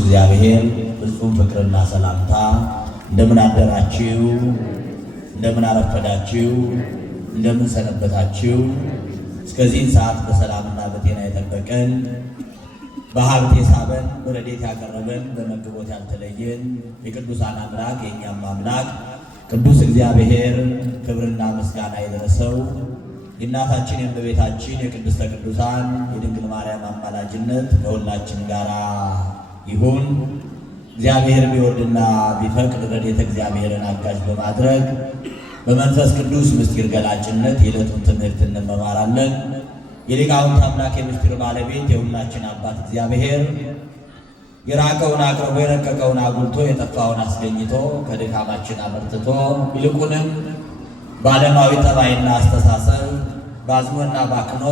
እግዚአብሔር ፍጹም ፍቅርና ሰላምታ እንደምን አደራችሁ፣ እንደምን አረፈዳችሁ፣ እንደምን ሰነበታችሁ። እስከዚህ ሰዓት በሰላምና በጤና የጠበቀን በሀብት የሳበን በረድኤት ያቀረበን በመግቦት ያልተለየን የቅዱሳን አምላክ የእኛም አምላክ ቅዱስ እግዚአብሔር ክብርና ምስጋና የደረሰው የእናታችን የእመቤታችን የቅድስተ ቅዱሳን የድንግል ማርያም አማላጅነት ከሁላችን ጋር ይሁን። እግዚአብሔር ቢወድና ቢፈቅድ ረድኤተ እግዚአብሔርን አጋዥ በማድረግ በመንፈስ ቅዱስ ምስጢር ገላጭነት የዕለቱን ትምህርት እንመማራለን። የሊቃውንት አምላክ የምስጢር ባለቤት የሁላችን አባት እግዚአብሔር የራቀውን አቅርቦ የረቀቀውን አጉልቶ የጠፋውን አስገኝቶ ከድካማችን አበርትቶ ይልቁንም በዓለማዊ ጠባይና አስተሳሰብ ባዝኖና ባክኖ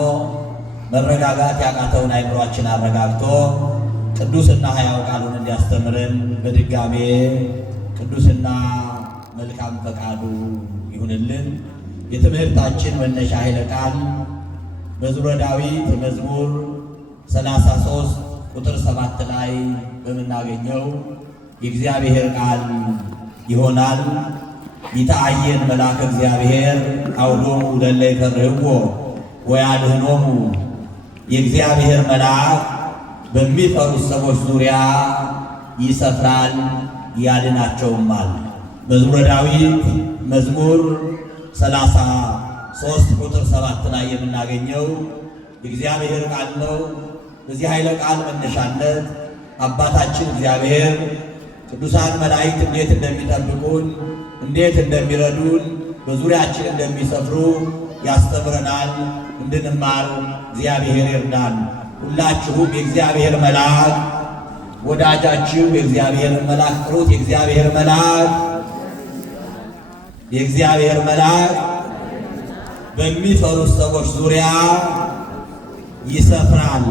መረጋጋት ያቃተውን አይምሯችን አረጋግቶ ቅዱስና ሕያው ቃሉን እንዲያስተምረን በድጋሜ ቅዱስና መልካም ፈቃዱ ይሁንልን። የትምህርታችን መነሻ ኃይለ ቃል መዝሙረ ዳዊት መዝሙር 33 ቁጥር 7 ላይ በምናገኘው የእግዚአብሔር ቃል ይሆናል። ይታየን መልአከ እግዚአብሔር አውዶሙ ለእለ ይፈርህዎ ወያድኅኖሙ። የእግዚአብሔር መልአክ በሚፈሩት ሰዎች ዙሪያ ይሰፍራል ያድናቸውማል። መዝሙረ ዳዊት መዝሙር 33 ቁጥር 7 ላይ የምናገኘው የእግዚአብሔር ቃል ነው። በዚህ ኃይለ ቃል መነሻነት አባታችን እግዚአብሔር ቅዱሳን መላእክት እንዴት እንደሚጠብቁን እንዴት እንደሚረዱን በዙሪያችን እንደሚሰፍሩ ያስተምረናል። እንድንማር እግዚአብሔር ይርዳን። ሁላችሁም የእግዚአብሔር መልአክ ወዳጃችሁ የእግዚአብሔር መልአክ ጥሩት። የእግዚአብሔር መልአክ በሚፈሩት ሰዎች ዙሪያ ይሰፍራል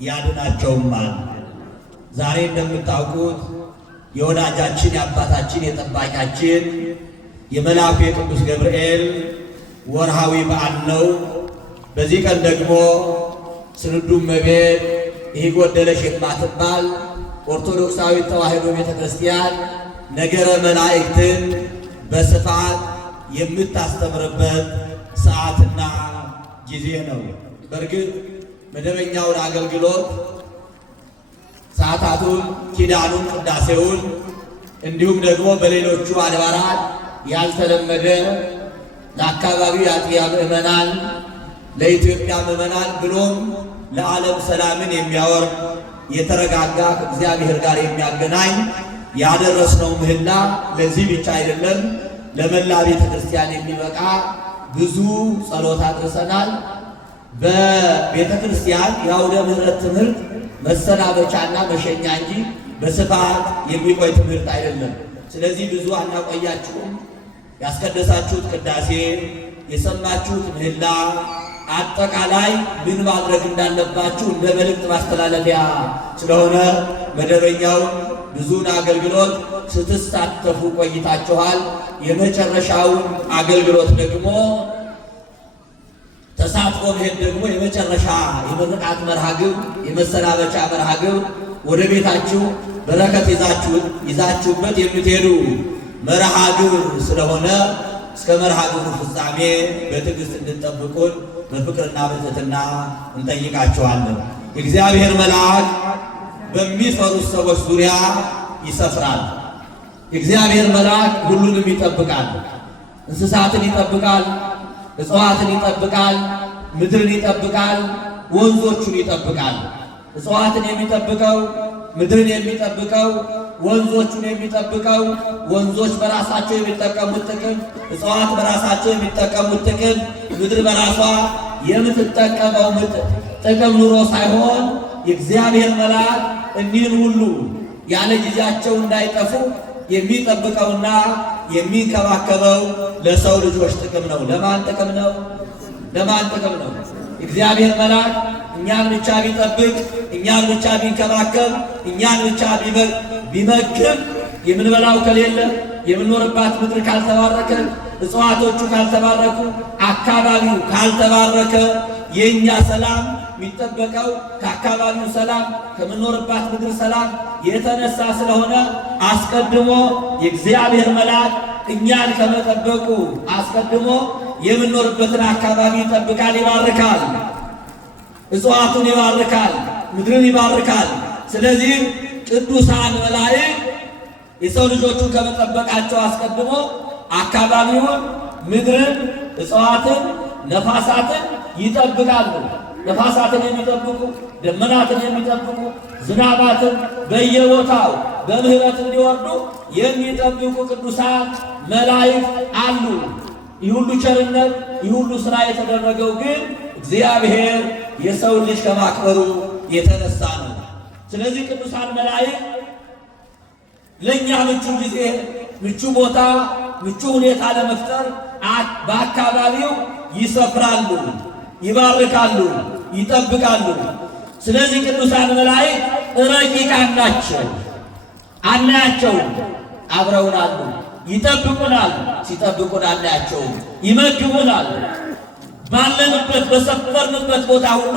ያድናቸውማል። ዛሬ እንደምታውቁት የወዳጃችን የአባታችን የጠባቂያችን የመልአኩ የቅዱስ ገብርኤል ወርሃዊ በዓል ነው። በዚህ ቀን ደግሞ ስንዱ እመቤት ይህ ጎደለሽ የማትባል ኦርቶዶክሳዊት ተዋሕዶ ቤተ ክርስቲያን ነገረ መላእክትን በስፋት የምታስተምርበት ሰዓትና ጊዜ ነው። በእርግጥ መደበኛውን አገልግሎት ሰዓታቱን፣ ኪዳኑን፣ ቅዳሴውን እንዲሁም ደግሞ በሌሎቹ አድባራት ያልተለመደ ለአካባቢው የአጥቢያ ምዕመናን ለኢትዮጵያ ምዕመናን ብሎም ለዓለም ሰላምን የሚያወርድ የተረጋጋ ከእግዚአብሔር ጋር የሚያገናኝ ያደረስነው ምህላ ለዚህ ብቻ አይደለም፣ ለመላ ቤተ ክርስቲያን የሚበቃ ብዙ ጸሎት አድርሰናል። በቤተ ክርስቲያን የአውደ ምሕረት ትምህርት መሰናበቻና መሸኛ እንጂ በስፋት የሚቆይ ትምህርት አይደለም። ስለዚህ ብዙ አናቆያችሁም። ያስቀደሳችሁት ቅዳሴ፣ የሰማችሁት ምህላ አጠቃላይ ምን ማድረግ እንዳለባችሁ እንደ መልእክት ማስተላለፊያ ስለሆነ መደበኛውን ብዙውን አገልግሎት ስትሳተፉ ቆይታችኋል። የመጨረሻውን አገልግሎት ደግሞ ተሳትፎ መሄድ ደግሞ የመጨረሻ የምርቃት መርሃ ግብር የመሰናበቻ መርሃ ግብር ወደ ቤታችሁ በረከት ይዛችሁበት የምትሄዱ መርሃ ግብር ስለሆነ እስከ መርሃ ግብሩ ፍጻሜ በትዕግስት እንድትጠብቁን በፍቅርና በትሕትና እንጠይቃችኋለን። የእግዚአብሔር መልአክ በሚፈሩት ሰዎች ዙሪያ ይሰፍራል። የእግዚአብሔር መልአክ ሁሉንም ይጠብቃል። እንስሳትን ይጠብቃል፣ እጽዋትን ይጠብቃል፣ ምድርን ይጠብቃል፣ ወንዞቹን ይጠብቃል። እጽዋትን የሚጠብቀው፣ ምድርን የሚጠብቀው፣ ወንዞቹን የሚጠብቀው፣ ወንዞች በራሳቸው የሚጠቀሙት ጥቅም፣ እጽዋት በራሳቸው የሚጠቀሙት ጥቅም፣ ምድር በራሷ የምትጠቀመው ጥቅም ኑሮ ሳይሆን የእግዚአብሔር መልአክ እኒህን ሁሉ ያለ ጊዜያቸው እንዳይጠፉ የሚጠብቀውና የሚንከባከበው ለሰው ልጆች ጥቅም ነው። ለማን ጥቅም ነው? ለማን ጥቅም ነው? እግዚአብሔር መልአክ እኛን ብቻ ቢጠብቅ፣ እኛን ብቻ ቢንከባከብ፣ እኛን ብቻ ቢመግብ የምንበላው ከሌለ፣ የምንኖርባት ምድር ካልተባረከ፣ እጽዋቶቹ ካልተባረኩ፣ አካባቢው ካልተባረከ የእኛ ሰላም የሚጠበቀው ከአካባቢው ሰላም ከምንኖርባት ምድር ሰላም የተነሳ ስለሆነ አስቀድሞ የእግዚአብሔር መልአክ እኛን ከመጠበቁ አስቀድሞ የምንኖርበትን አካባቢ ይጠብቃል፣ ይባርካል። እጽዋቱን ይባርካል፣ ምድርን ይባርካል። ስለዚህ ቅዱሳን መላእክት የሰው ልጆቹን ከመጠበቃቸው አስቀድሞ አካባቢውን፣ ምድርን፣ እጽዋትን፣ ነፋሳትን ይጠብቃሉ። ነፋሳትን የሚጠብቁ ደመናትን የሚጠብቁ ዝናባትን በየቦታው በምህረት እንዲወርዱ የሚጠብቁ ቅዱሳን መላእክት አሉ። ይህ ሁሉ ቸርነት፣ ይህ ሁሉ ሥራ የተደረገው ግን እግዚአብሔር የሰው ልጅ ከማክበሩ የተነሳ ነው። ስለዚህ ቅዱሳን መላእክት ለእኛ ምቹ ጊዜ፣ ምቹ ቦታ፣ ምቹ ሁኔታ ለመፍጠር በአካባቢው ይሰፍራሉ፣ ይባርካሉ፣ ይጠብቃሉ። ስለዚህ ቅዱሳን መላእክት ረቂቃን ናቸው። አናያቸውም፣ አብረውናሉ፣ ይጠብቁናል። ሲጠብቁን አናያቸውም፣ ይመግቡናል። ባለንበት በሰፈርንበት ቦታ ሁሉ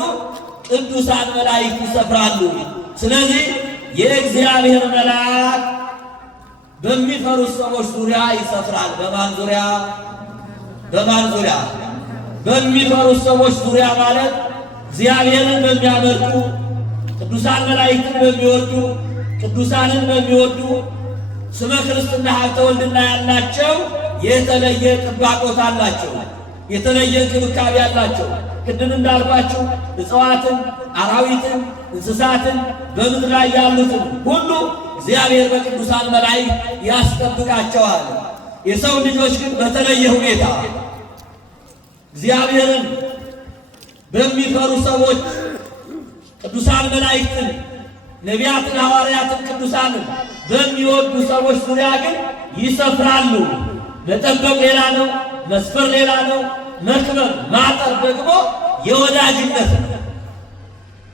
ቅዱሳን መላእክት ይሰፍራሉ። ስለዚህ የእግዚአብሔር መልአክ በሚፈሩት ሰዎች ዙሪያ ይሰፍራል። በማን ዙሪያ? በማን ዙሪያ? በሚፈሩት ሰዎች ዙሪያ ማለት እግዚአብሔርን በሚያመልኩ ቅዱሳን መላእክትን በሚወዱ ቅዱሳንን በሚወዱ ስመ ክርስትና ሀብተ ወልድና ያላቸው የተለየ ጥባቆት አላቸው፣ የተለየ እንክብካቤ አላቸው። ቅድም እንዳልኳቸው እጽዋትን፣ አራዊትን፣ እንስሳትን በምድር ላይ ያሉትን ሁሉ እግዚአብሔር በቅዱሳን መላእክት ያስጠብቃቸዋል። የሰው ልጆች ግን በተለየ ሁኔታ እግዚአብሔርን በሚፈሩ ሰዎች ቅዱሳን መላእክትን፣ ነቢያትን፣ ሐዋርያትን፣ ቅዱሳንን በሚወዱ ሰዎች ዙሪያ ግን ይሰፍራሉ። መጠበቅ ሌላ ነው፣ መስፈር ሌላ ነው። መክበር ማጠር ደግሞ የወዳጅነት ነው።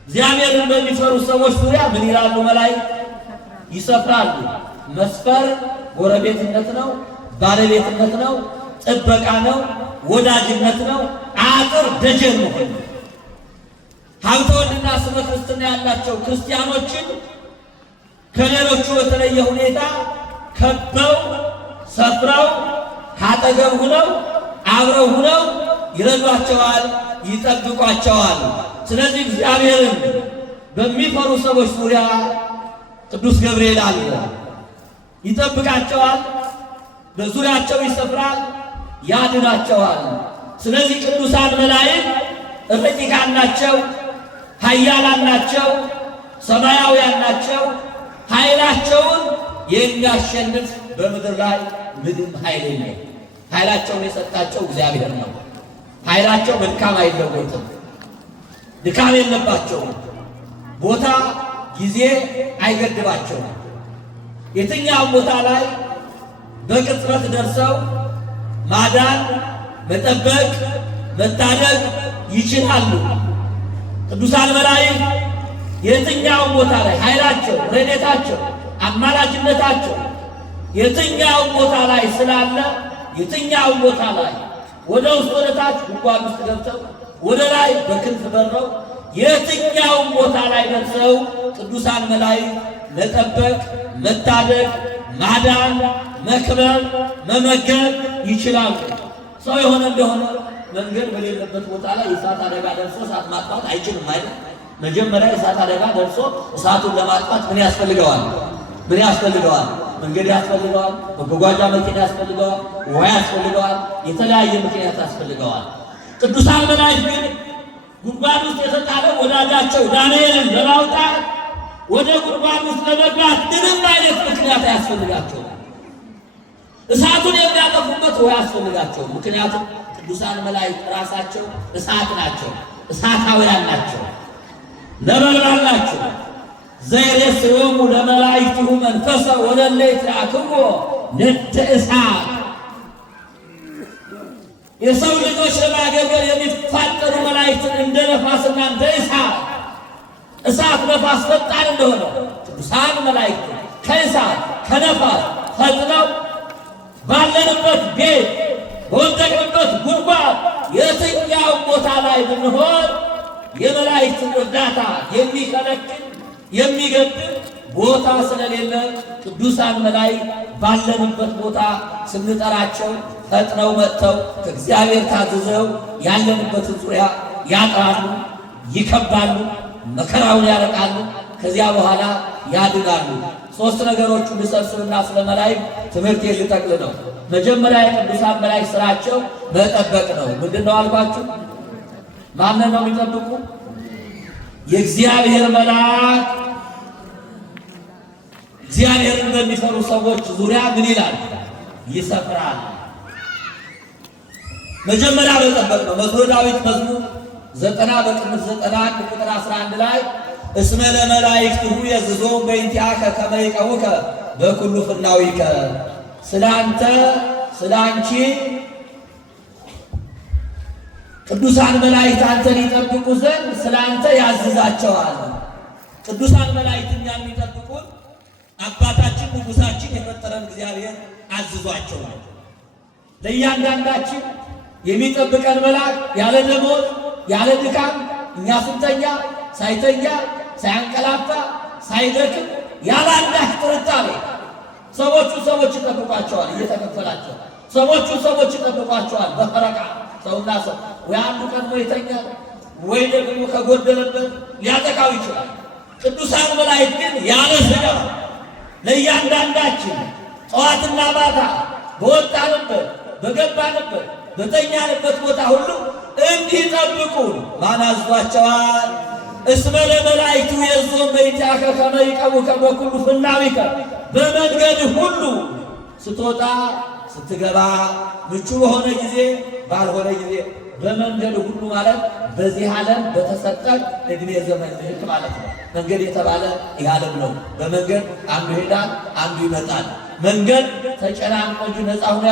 እግዚአብሔርን በሚፈሩ ሰዎች ዙሪያ ምን ይላሉ? መላእክት ይሰፍራሉ። መስፈር ጎረቤትነት ነው፣ ባለቤትነት ነው፣ ጥበቃ ነው፣ ወዳጅነት ነው። አጥር ደጀን መሆን ነው። ሀብተ ወልድና ስመ ክርስትና ያላቸው ክርስቲያኖችን ከሌሎቹ በተለየ ሁኔታ ከበው ሰፍረው ካጠገብ ሁነው አብረው ሁነው ይረዷቸዋል፣ ይጠብቋቸዋል። ስለዚህ እግዚአብሔርን በሚፈሩ ሰዎች ዙሪያ ቅዱስ ገብርኤል አለ፣ ይጠብቃቸዋል፣ በዙሪያቸው ይሰፍራል፣ ያድናቸዋል። ስለዚህ ቅዱሳን መላእክት ረቂቃን ናቸው፣ ኃያላን ናቸው፣ ሰማያውያን ናቸው። ኃይላቸውን የሚያሸንፍ በምድር ላይ ምንም ኃይል የለም። ኃይላቸውን የሰጣቸው እግዚአብሔር ነው። ኃይላቸው በድካም አይለወጥም፣ ድካም የለባቸውም። ቦታ ጊዜ አይገድባቸውም። የትኛውም ቦታ ላይ በቅጽበት ደርሰው ማዳን፣ መጠበቅ፣ መታደግ ይችላሉ። ቅዱሳን መላእክት የትኛውም ቦታ ላይ ኃይላቸው፣ ረድኤታቸው፣ አማላጅነታቸው የትኛውም ቦታ ላይ ስላለ የትኛውም ቦታ ላይ ወደ ውስጥ ወደ ታች ጉድጓድ ውስጥ ገብተው ወደ ላይ በክንፍ በረው የትኛውም ቦታ ላይ ደርሰው ቅዱሳን መላእክት መጠበቅ፣ መታደግ፣ ማዳን፣ መክበር፣ መመገብ ይችላሉ። ሰው የሆነ እንደሆነ መንገድ በሌለበት ቦታ ላይ የእሳት አደጋ ደርሶ እሳት ማጥፋት አይችልም አይደል? መጀመሪያ የእሳት አደጋ ደርሶ እሳቱን ለማጥፋት ምን ያስፈልገዋል? ምን ያስፈልገዋል? መንገድ ያስፈልገዋል፣ መጓጓዣ መኪና ያስፈልገዋል፣ ውሃ ያስፈልገዋል፣ የተለያየ ምክንያት ያስፈልገዋል። ቅዱሳን መላእክት ግን ጉድጓድ ውስጥ የተጣለ ወዳጃቸው ዳንኤልን ለማውጣት ወደ ጉድጓድ ውስጥ ለመግባት ምንም አይነት ምክንያት አያስፈልጋቸውም። እሳቱን የሚያጠፉበት ውሃ ያስፈልጋቸው። ምክንያቱም ቅዱሳን መላእክት ራሳቸው እሳት ናቸው፣ እሳታውያን ናቸው፣ ነበልባል ናቸው። ዘይሬስዮሙ ለመላእክቲሁ መንፈሰ ወለለ ይትረክቦ ነደ እሳት። የሰው ልጆች ለማገልገል የሚፋጠሩ መላእክትን እንደ ነፋስና እንደ እሳት ነፋስ ፈጣን እንደሆነ ቅዱሳን መላእክት ከእሳት ከነፋስ ፈጥነው ባለንበት ቤት በወደቅንበት ጉድጓድ የትኛው ቦታ ላይ ብንሆን የመላእክትን እርዳታ የሚከለክል የሚገድብ ቦታ ስለሌለ ቅዱሳን መላእክት ባለንበት ቦታ ስንጠራቸው ፈጥነው መጥተው ከእግዚአብሔር ታዝዘው ያለንበትን ዙሪያ ያጥራሉ፣ ይከባሉ፣ መከራውን ያረቃሉ። ከዚያ በኋላ ያድናሉ። ሶስት ነገሮቹን ልሰብስብና ስለ መላእክት ትምህርት ልጠቅል ነው። መጀመሪያ የቅዱሳን መላእክት ስራቸው መጠበቅ ነው። ምንድን ነው አልኳችሁ? ማንን ነው የሚጠብቁ? የእግዚአብሔር መልአክ እግዚአብሔርን በሚፈሩ ሰዎች ዙሪያ ምን ይላል? ይሰፍራል። መጀመሪያ መጠበቅ ነው። መዝሙረ ዳዊት መዝሙር 90 በቅንፍ 91 ቁጥር 11 ላይ እስመ ለመላእክቲሁ የዝዞሙ በእንቲአከ ከመ ይቀውከ በኩሉ ፍናዊከ፣ ስላንተ ስላንቺ ቅዱሳን መላእክት አንተን ይጠብቁ ዘንድ ስላንተ ያዝዛቸዋል። ቅዱሳን መላእክት እኛን የሚጠብቁን አባታችን ንጉሳችን የፈጠረን እግዚአብሔር አዝዟቸዋል። ለእያንዳንዳችን የሚጠብቀን መልአክ ያለ ደሞዝ ያለ ድካም እኛ ስንተኛ ሳይተኛ ሳያንቀላፋ ሳይደክም ያለ አንዳች ጥርጣሬ ሰዎች ይጠብቋቸዋል። እየተከፈላቸው ሰዎች ይጠብቋቸዋል። በፈረቃ ሰውና ሰው ወይ አንዱ ቀድሞ ይተኛል ወይ ደግሞ ከጎደለበት ሊያጠቃው ይችላል። ቅዱሳን መላእክት ግን ያለ ስጋት ለእያንዳንዳችን ጠዋትና ማታ በወጣንበት በገባንበት በተኛንበት ቦታ ሁሉ እንዲጠብቁን ማን አዟቸዋል? እስመ ለመላእክቱ የዝዞሙ በእንቲአከ ከመ ይቀውከ በኩሉ ፍናዊከ፣ በመንገድ ሁሉ ስትወጣ ስትገባ፣ ምቹ በሆነ ጊዜ ባልሆነ ጊዜ፣ በመንገድ ሁሉ ማለት በዚህ ዓለም በተሰጠን እድሜ ዘመን ልክ ማለት ነው። መንገድ የተባለ ይህ ዓለም ነው። በመንገድ አንዱ ይሄዳል፣ አንዱ ይመጣል። መንገድ ተጨናንቆ እንጂ ነፃ ሆኖ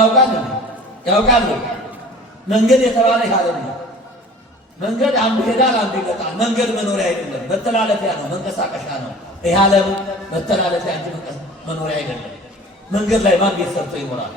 ያውቃል? መንገድ የተባለ ይህ ዓለም ነው። መንገድ አንዱ ይሄዳል፣ አንዱ ይመጣል። መንገድ መኖሪያ አይደለም፣ መተላለፊያ ነው፣ መንቀሳቀሻ ነው። ይህ ዓለም መተላለፊያ እንጂ መኖሪያ አይደለም። መንገድ ላይ ማን ቤት ሰርቶ ይኖራል?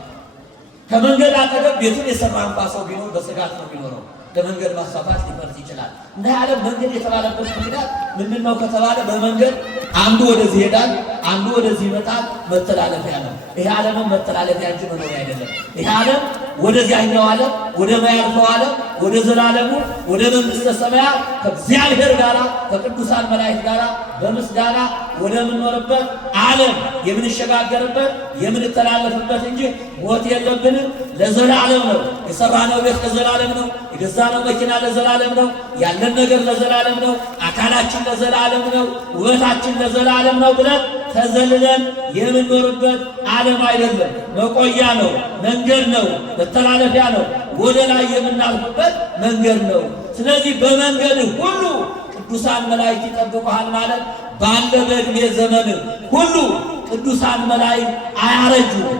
ከመንገድ አጠገብ ቤቱን የሰራ እንኳ ሰው ቢኖር በስጋት ነው የሚኖረው። ለመንገድ ማስፋፋት ሊፈርስ ይችላል። እንደ ዓለም መንገድ የተባለበት ምክንያት ምንድን ነው ከተባለ በመንገድ አንዱ ወደዚህ ይሄዳል፣ አንዱ ወደዚህ ይመጣል። መተላለፊያ ነው። ይሄ ዓለምን መተላለፊያ እንጂ መኖሪያ አይደለም። ይሄ ዓለም ወደዚያኛው ዓለም ወደ ማያልፈው ዓለም ወደ ዘላለሙ ወደ መንግሥተ ሰማያት ከእግዚአብሔር ጋር ከቅዱሳን መላእክት ጋር በምስጋና ወደምንኖርበት ዓለም የምንሸጋገርበት የምንተላለፍበት እንጂ ሞት የለብንም። ለዘላለም ነው። የሰራነው ቤት ለዘላለም ነው። የገዛነው መኪና ለዘላለም ነው። ያለን ነገር ለዘላለም ነው። አካላችን ለዘላለም ነው። ውበታችን ለዘላለም ነው ብለን ተዘልለን የምንኖርበት ዓለም አይደለም። መቆያ ነው፣ መንገድ ነው፣ መተላለፊያ ነው። ወደ ላይ የምናልፍበት መንገድ ነው። ስለዚህ በመንገድ ሁሉ ቅዱሳን መላእክት ይጠብቁሃል ማለት ባለ በዕድሜ ዘመን ሁሉ ቅዱሳን መላእክት አያረጁም፣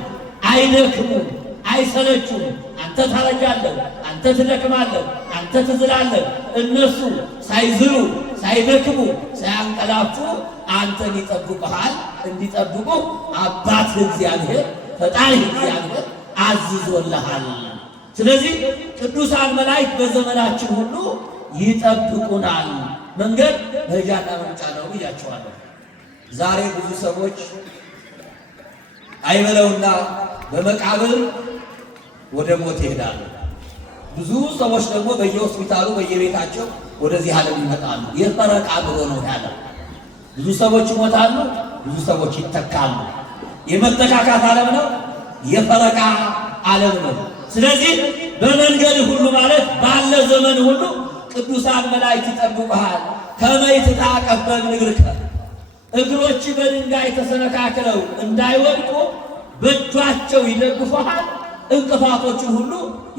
አይደክሙም፣ አይሰለቹም። አንተ ታረጃለህ፣ አንተ ትደክማለህ፣ አንተ ትዝላለህ። እነሱ ሳይዝሉ ሳይደክሙ ሳያንቀላፉ አንተን ይጠብቁሃል። እንዲጠብቁ አባት እግዚአብሔር ፈጣሪ እግዚአብሔር አዝዞልሃል። ስለዚህ ቅዱሳን መላእክት በዘመናችን ሁሉ ይጠብቁናል። መንገድ መሄጃና መምጫ ነው ብያቸዋለሁ። ዛሬ ብዙ ሰዎች አይበለውና በመቃብር ወደ ሞት ይሄዳሉ። ብዙ ሰዎች ደግሞ በየሆስፒታሉ በየቤታቸው ወደዚህ ዓለም ይመጣሉ። የፈረቃ ብሎ ነው ያለ። ብዙ ሰዎች ይሞታሉ፣ ብዙ ሰዎች ይተካሉ። የመተካካት ዓለም ነው፣ የፈረቃ ዓለም ነው። ስለዚህ በመንገድ ሁሉ ማለት ባለ ዘመን ሁሉ ቅዱሳን መላእክት ይጠብቁሃል። ከመ ይትጣቀፍ በእግርከ፣ እግሮች በድንጋይ ተሰነካክለው እንዳይወድቁ በእጃቸው ይደግፉሃል። እንቅፋቶችን ሁሉ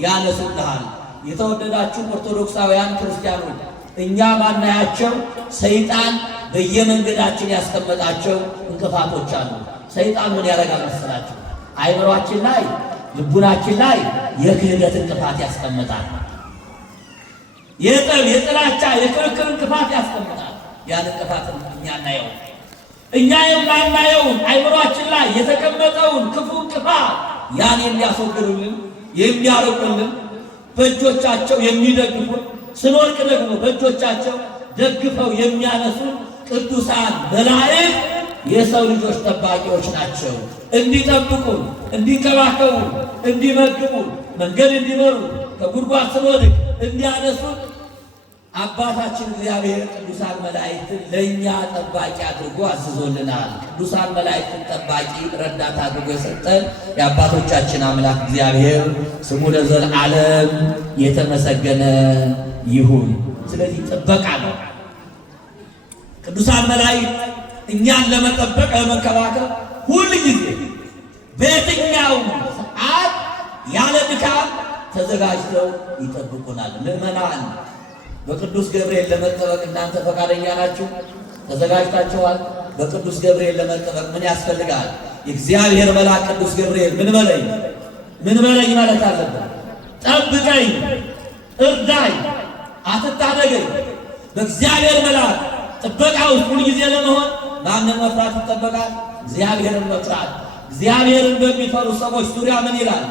ያነሱልሃል። የተወደዳችሁ ኦርቶዶክሳውያን ክርስቲያኖች፣ እኛ ማናያቸው ሰይጣን በየመንገዳችን ያስቀመጣቸው እንቅፋቶች አሉ። ሰይጣን ምን ያደርጋል መሰላችሁ? አይምሯችን ላይ ልቡናችን ላይ የክህደት እንቅፋት ያስቀምጣል። የጠብ የጥላቻ የክርክር እንቅፋት ያስቀምጣል። ያን እንቅፋት እኛ እናየው። እኛ የማናየውን አይምሯችን ላይ የተቀመጠውን ክፉ እንቅፋት ያን የሚያስወግዱልን የሚያርቁልን በእጆቻቸው የሚደግፉ ስንወድቅ ደግሞ በእጆቻቸው ደግፈው የሚያነሱ ቅዱሳን መላእክት የሰው ልጆች ጠባቂዎች ናቸው። እንዲጠብቁን፣ እንዲንከባከቡ፣ እንዲመግቡ፣ መንገድ እንዲመሩ፣ ከጉድጓድ ስንወድቅ እንዲያነሱን አባታችን እግዚአብሔር ቅዱሳን መላእክትን ለእኛ ጠባቂ አድርጎ አዝዞልናል። ቅዱሳን መላእክትን ጠባቂ ረዳት አድርጎ የሰጠን የአባቶቻችን አምላክ እግዚአብሔር ስሙ ለዘለዓለም የተመሰገነ ይሁን። ስለዚህ ጥበቃ ነው። ቅዱሳን መላእክት እኛን ለመጠበቅ ለመንከባከብ ሁል ጊዜ በየትኛውም ሰዓት ያለ ድካም ተዘጋጅተው ይጠብቁናል። ምዕመናን በቅዱስ ገብርኤል ለመጠበቅ እናንተ ፈቃደኛ ናችሁ? ተዘጋጅታችኋል? በቅዱስ ገብርኤል ለመጠበቅ ምን ያስፈልጋል? የእግዚአብሔር መልአክ ቅዱስ ገብርኤል ምን በለኝ ማለት አለበት። ጠብቀኝ፣ እርዳኝ፣ አትታደገኝ። በእግዚአብሔር መልአክ ጥበቃ ውስጥ ሁልጊዜ ለመሆን ማንን መፍራት ይጠበቃል? እግዚአብሔርን መፍራት። እግዚአብሔርን በሚፈሩ ሰዎች ዙሪያ ምን ይላል?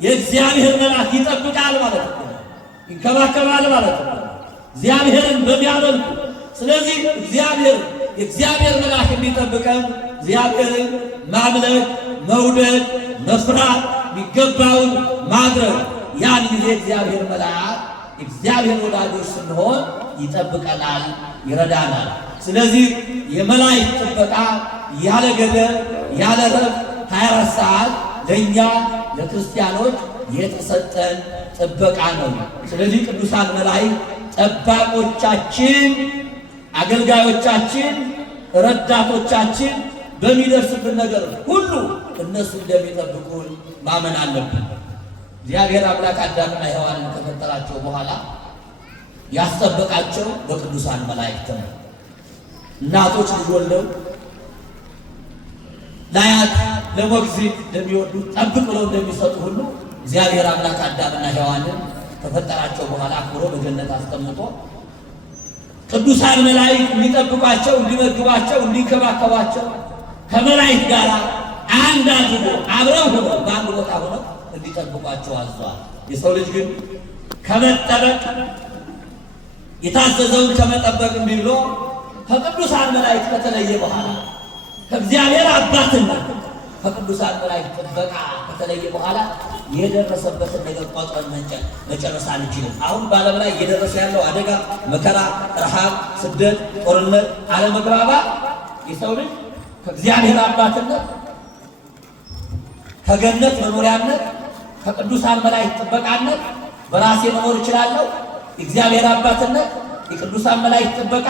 የእግዚአብሔር መልአክ ይጠብቃል ማለት ነው፣ ይንከባከባል ማለት ነው። እግዚአብሔርን በሚያመልኩ ስለዚህ የእግዚአብሔር መልአክ የሚጠብቀን እግዚአብሔርን ማምለክ፣ መውደድ፣ መፍራት፣ የሚገባውን ማድረግ። ያን ጊዜ እግዚአብሔር መልአክ እግዚአብሔር ወዳጆች ስንሆን ይጠብቀናል፣ ይረዳናል። ስለዚህ የመላእክት ጥበቃ ያለ ገደብ ያለ ረፍት 24 ሰዓት ለእኛ ለክርስቲያኖች የተሰጠን ጥበቃ ነው። ስለዚህ ቅዱሳን መላእክት ጠባቆቻችን፣ አገልጋዮቻችን፣ ረዳቶቻችን በሚደርስብን ነገር ሁሉ እነሱ እንደሚጠብቁን ማመን አለብን። እግዚአብሔር አምላክ አዳምና ሔዋንን ከፈጠራቸው በኋላ ያስጠበቃቸው በቅዱሳን መላእክት ነው። እናቶች ልጅ ወልደው ለአያት ለሞግዚት እንደሚወዱት ጠብቅ ብለው እንደሚሰጡ ሁሉ እግዚአብሔር አምላክ አዳምና ሔዋንን ከፈጠራቸው በኋላ አክብሮ በገነት አስቀምጦ ቅዱሳን መላእክት እንዲጠብቋቸው፣ እንዲመግቧቸው፣ እንዲንከባከቧቸው ከመላእክት ጋር አንድ አድርጎ አብረው ሆነው በአንድ ቦታ ሆነው እንዲጠብቋቸው አዟል። የሰው ልጅ ግን ከመጠበቅ የታዘዘውን ከመጠበቅ እምቢ ብሎ ከቅዱሳን መላእክት ከተለየ በኋላ ከእግዚአብሔር አባትነት ከቅዱሳን መላእክት ጥበቃ ከተለየ በኋላ የደረሰበትን ነገር ቆጥረን መጨረስ አንችልም። አሁን በዓለም ላይ እየደረሰ ያለው አደጋ፣ መከራ፣ ረሃብ፣ ስደት፣ ጦርነት፣ አለመግባባት የሰው ልጅ ከእግዚአብሔር አባትነት ከገነት መኖሪያነት ከቅዱሳን መላእክት ጥበቃነት በራሴ መኖር እችላለሁ፣ የእግዚአብሔር አባትነት የቅዱሳን መላእክት ጥበቃ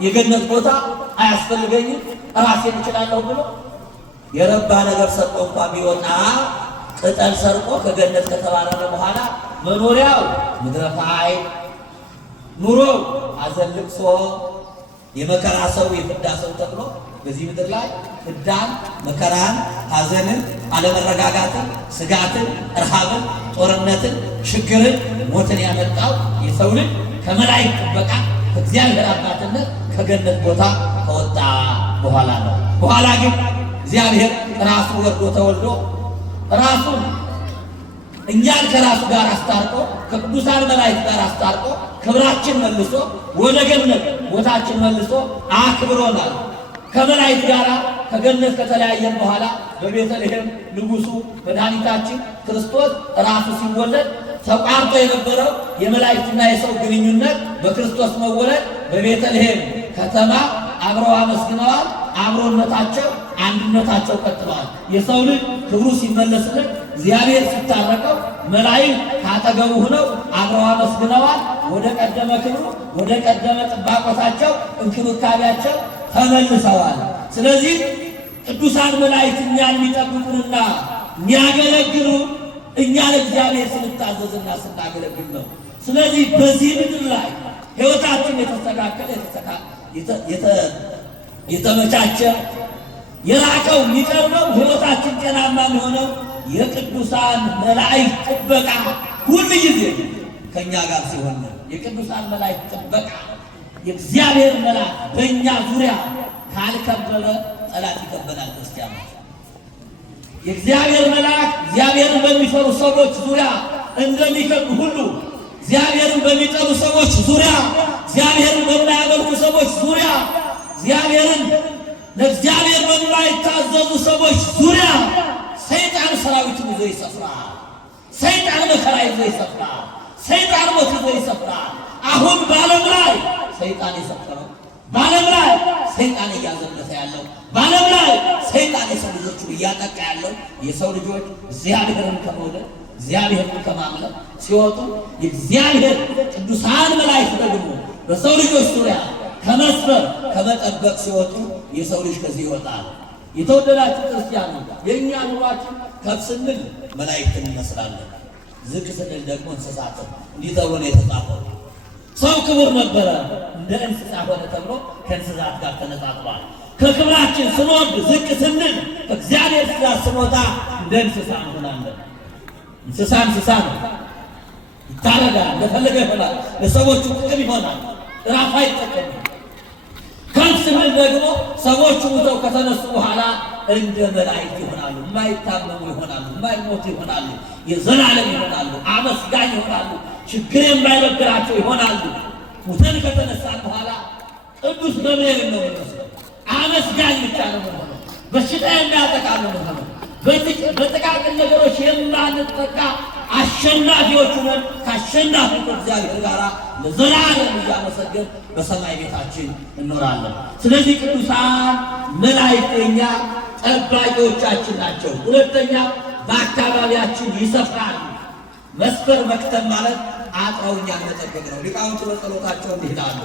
የገነት ቦታ አያስፈልገኝም፣ ራሴን እችላለሁ ብሎ የረባ ነገር ሰርቆ እንኳን ቢወጣ ቅጠል ሰርቆ ከገነት ከተባረረ በኋላ መኖሪያው ምድረ ፋይ፣ ኑሮው ሐዘን፣ ልቅሶ፣ የመከራ ሰው፣ የፍዳ ሰው ተብሎ በዚህ ምድር ላይ ፍዳን፣ መከራን፣ ሐዘንን፣ አለመረጋጋትን፣ ስጋትን፣ ረሃብን፣ ጦርነትን፣ ችግርን፣ ሞትን ያመጣው የሰው ልጅ ከመላእክት ጥበቃ ከእግዚአብሔር አባትነት ከገነት ቦታ ከወጣ በኋላ ነው። በኋላ ግን እግዚአብሔር ራሱ ወርዶ ተወልዶ ራሱን እኛን ከራሱ ጋር አስታርቆ ከቅዱሳን መላእክት ጋር አስታርቆ ክብራችን መልሶ ወደ ገነት ቦታችን መልሶ አክብሮናል። ከመላእክት ጋር ከገነት ከተለያየን በኋላ በቤተልሔም ንጉሡ መድኃኒታችን ክርስቶስ ራሱ ሲወለድ ተቋርጦ የነበረው የመላእክትና የሰው ግንኙነት በክርስቶስ መወለድ በቤተልሔም ከተማ አብረው አመስግነዋል። አብሮነታቸው አንድነታቸው ቀጥለዋል። የሰው ልጅ ክብሩ ሲመለስልን እግዚአብሔር ሲታረቀው መላእክት ካጠገቡ ሆነው አብረው አመስግነዋል። ወደ ቀደመ ክብሩ ወደ ቀደመ ጥባቆታቸው እንክብካቤያቸው ተመልሰዋል። ስለዚህ ቅዱሳን መላእክት እኛን የሚጠብቁንና የሚያገለግሉ እኛ ለእግዚአብሔር ስንታዘዝና ስናገለግል ነው። ስለዚህ በዚህ ምድር ላይ ሕይወታችን የተስተካከለ የተመቻቸ የራቀው የሚቀርበው ሕይወታችን ጤናማ የሚሆነው የቅዱሳን መላእክት ጥበቃ ሁሉ ጊዜ ከእኛ ጋር ሲሆን ነው። የቅዱሳን መላእክት ጥበቃ የእግዚአብሔር መልአክ በእኛ ዙሪያ ካልከበበ ጠላት ይከበናል። ክርስቲያኖች የእግዚአብሔር መልአክ እግዚአብሔርን በሚፈሩ ሰዎች ዙሪያ እንደሚከብ ሁሉ እግዚአብሔርን በሚጠሩ ሰዎች ዙሪያ፣ እግዚአብሔርን በማያመልኩ ሰዎች ዙሪያ፣ ለእግዚአብሔር በማይታዘዙ ሰዎች ዙሪያ ሰይጣን ሰራዊትን ይዞ ይሰፍራል። ሰይጣን መከራ ይዞ ይሰፍራል። ሰይጣን ሞት ይዞ ይሰፍራል። አሁን በዓለም ላይ ሰይጣን የሰፈረው፣ በዓለም ላይ ሰይጣን እያዘመተ ያለው፣ በዓለም ላይ ሰይጣን የሰው ልጆቹን እያጠቃ ያለው የሰው ልጆች እግዚአብሔርን ከመውደድ እግዚአብሔርን ከማምለክ ሲወጡ የእግዚአብሔር ቅዱሳን መላእክት ደግሞ በሰው ልጆች ዙሪያ ከመስበር ከመጠበቅ ሲወጡ የሰው ልጅ ከዚህ ይወጣል። የተወደዳችሁ ክርስቲያኑ የእኛ ኑሯችን ከፍ ስንል መላእክትን እንመስላለን፣ ዝቅ ስንል ደግሞ እንስሳትን። እንዲህ ተብሎ ነው የተጻፈው። ሰው ክቡር ነበረ እንደ እንስሳ ሆነ ተብሎ ከእንስሳት ጋር ተነጻጽሯል። ከክብራችን ስንወርድ ዝቅ ስንል ከእግዚአብሔር ትእዛዝ ስንወጣ እንደ እንስሳ እንሆናለን። እንስሳ ነው፣ ይታረዳል፣ እንደፈለገ ይሆናል፣ ለሰዎቹ ጥቅም ይሆናል፣ ራሱ አይጠቀምም። ከፍ ስንል ደግሞ ሰዎቹ ሙተው ከተነሱ በኋላ እንደ መላእክት ይሆናሉ፣ የማይታመሙ ይሆናሉ፣ የማይሞቱ ይሆናሉ፣ የዘላለም ይሆናሉ፣ አመስጋኝ ይሆናሉ፣ ችግር የማይበግራቸው ይሆናሉ። ሙተን ከተነሳን በኋላ ቅዱስ ገብርኤልን ነው የምንመስለው። አመስጋኝ ብቻ ነው የምንሆነው። በሽታ የሚያጠቃ ነው የምንሆነው። በጥቃቅን ነገሮች የማንጠቃ አሸናፊዎች ሆነን ከአሸናፊ እግዚአብሔር ጋር ለዘላለም እያመሰገን በሰማይ ቤታችን እንኖራለን። ስለዚህ ቅዱሳን መላእክት የእኛ ጠባቂዎቻችን ናቸው። ሁለተኛ በአካባቢያችን ይሰፍራሉ። መስፈር መክተም ማለት አጥረው እኛን መጠበቅ ነው። ሊቃውንቱ በጸሎታቸው እንዲህ ይላሉ፣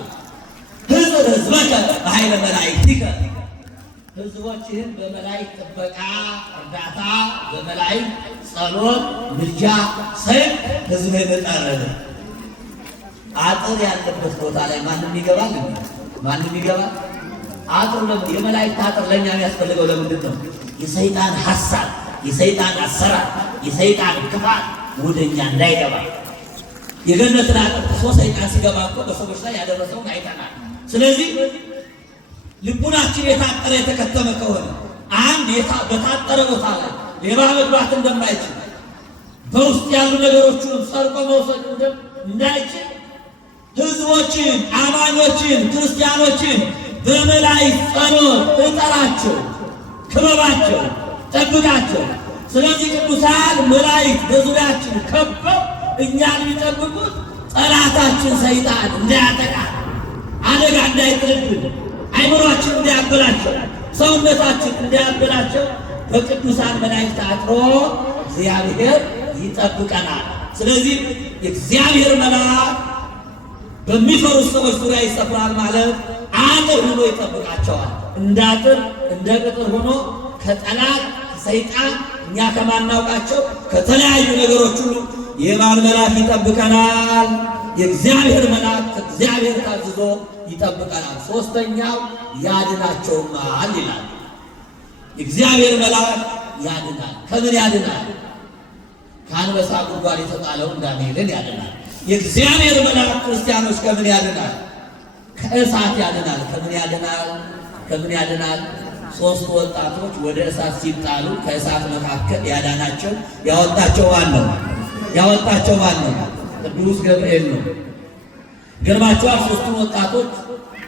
ሕዝበከ በኃይለ መላእክቲከ፣ ሕዝቦችህን በመላእክት ጥበቃ እርዳታ፣ በመላእክት ጸሎት ምልጃ ሰይፍ ሕዝብህን እጠርግ። አጥር ያለበት ቦታ ላይ ማንም ይገባል? ማንም ይገባል? አጥር የመላእክት አጥር ለእኛ የሚያስፈልገው ለምንድን ነው? የሰይጣን ሐሳብ፣ የሰይጣን አሰራር፣ የሰይጣን ክፋት ወደኛ እንዳይገባ። የገነትን አጥር ጥሶ ሰይጣን ሲገባ እኮ በሰዎች ላይ ያደረሰውን አይተናል። ስለዚህ ልቡናችን የታጠረ የተከተመ ከሆነ አንድ በታጠረ ቦታ ላይ ሌባ መግባት እንደማይችል፣ በውስጥ ያሉ ነገሮችን ሰርቆ መውሰድ እንዳይችል ሕዝቦችን፣ አማኞችን፣ ክርስቲያኖችን በመላእክት ጸሎት እጠራቸው፣ ክበባቸው፣ ጠብቃቸው። ስለዚህ ቅዱሳን መላእክት በዙሪያችን ከበው እኛን የሚጠብቁት ጠላታችን ሰይጣን እንዳያጠቃ፣ አደጋ እንዳይጥልብን፣ አይምሯችን እንዳያበላቸው፣ ሰውነታችን እንዳያበላቸው በቅዱሳን መላእክት አጥሮ እግዚአብሔር ይጠብቀናል። ስለዚህ የእግዚአብሔር መልአክ በሚፈሩት ሰዎች ዙሪያ ይሰፍራል ማለት አጥር ሆኖ ይጠብቃቸዋል። እንዳጥር እንደ ቅጥር ሆኖ ከጠላት ከሰይጣን እኛ ከማናውቃቸው ከተለያዩ ነገሮች ሁሉ የማን መልአክ ይጠብቀናል? የእግዚአብሔር መልአክ ከእግዚአብሔር ታዝዞ ይጠብቀናል። ሶስተኛው ያድናቸውማል ይላል። የእግዚአብሔር መልአክ ያድናል። ከምን ያድናል? ከአንበሳ ጉድጓድ የተጣለውን ዳንኤልን ያድናል። የእግዚአብሔር መልአክ ክርስቲያኖች ከምን ያድናል? ከእሳት ያድናል። ከምን ያድናል? ከምን ያድናል? ሶስት ወጣቶች ወደ እሳት ሲጣሉ ከእሳት መካከል ያዳናቸው ያወጣቸው ማን ነው? ያወጣቸው ማን ነው? ቅዱስ ገብርኤል ነው። ገርማቸዋል። ሶስቱን ወጣቶች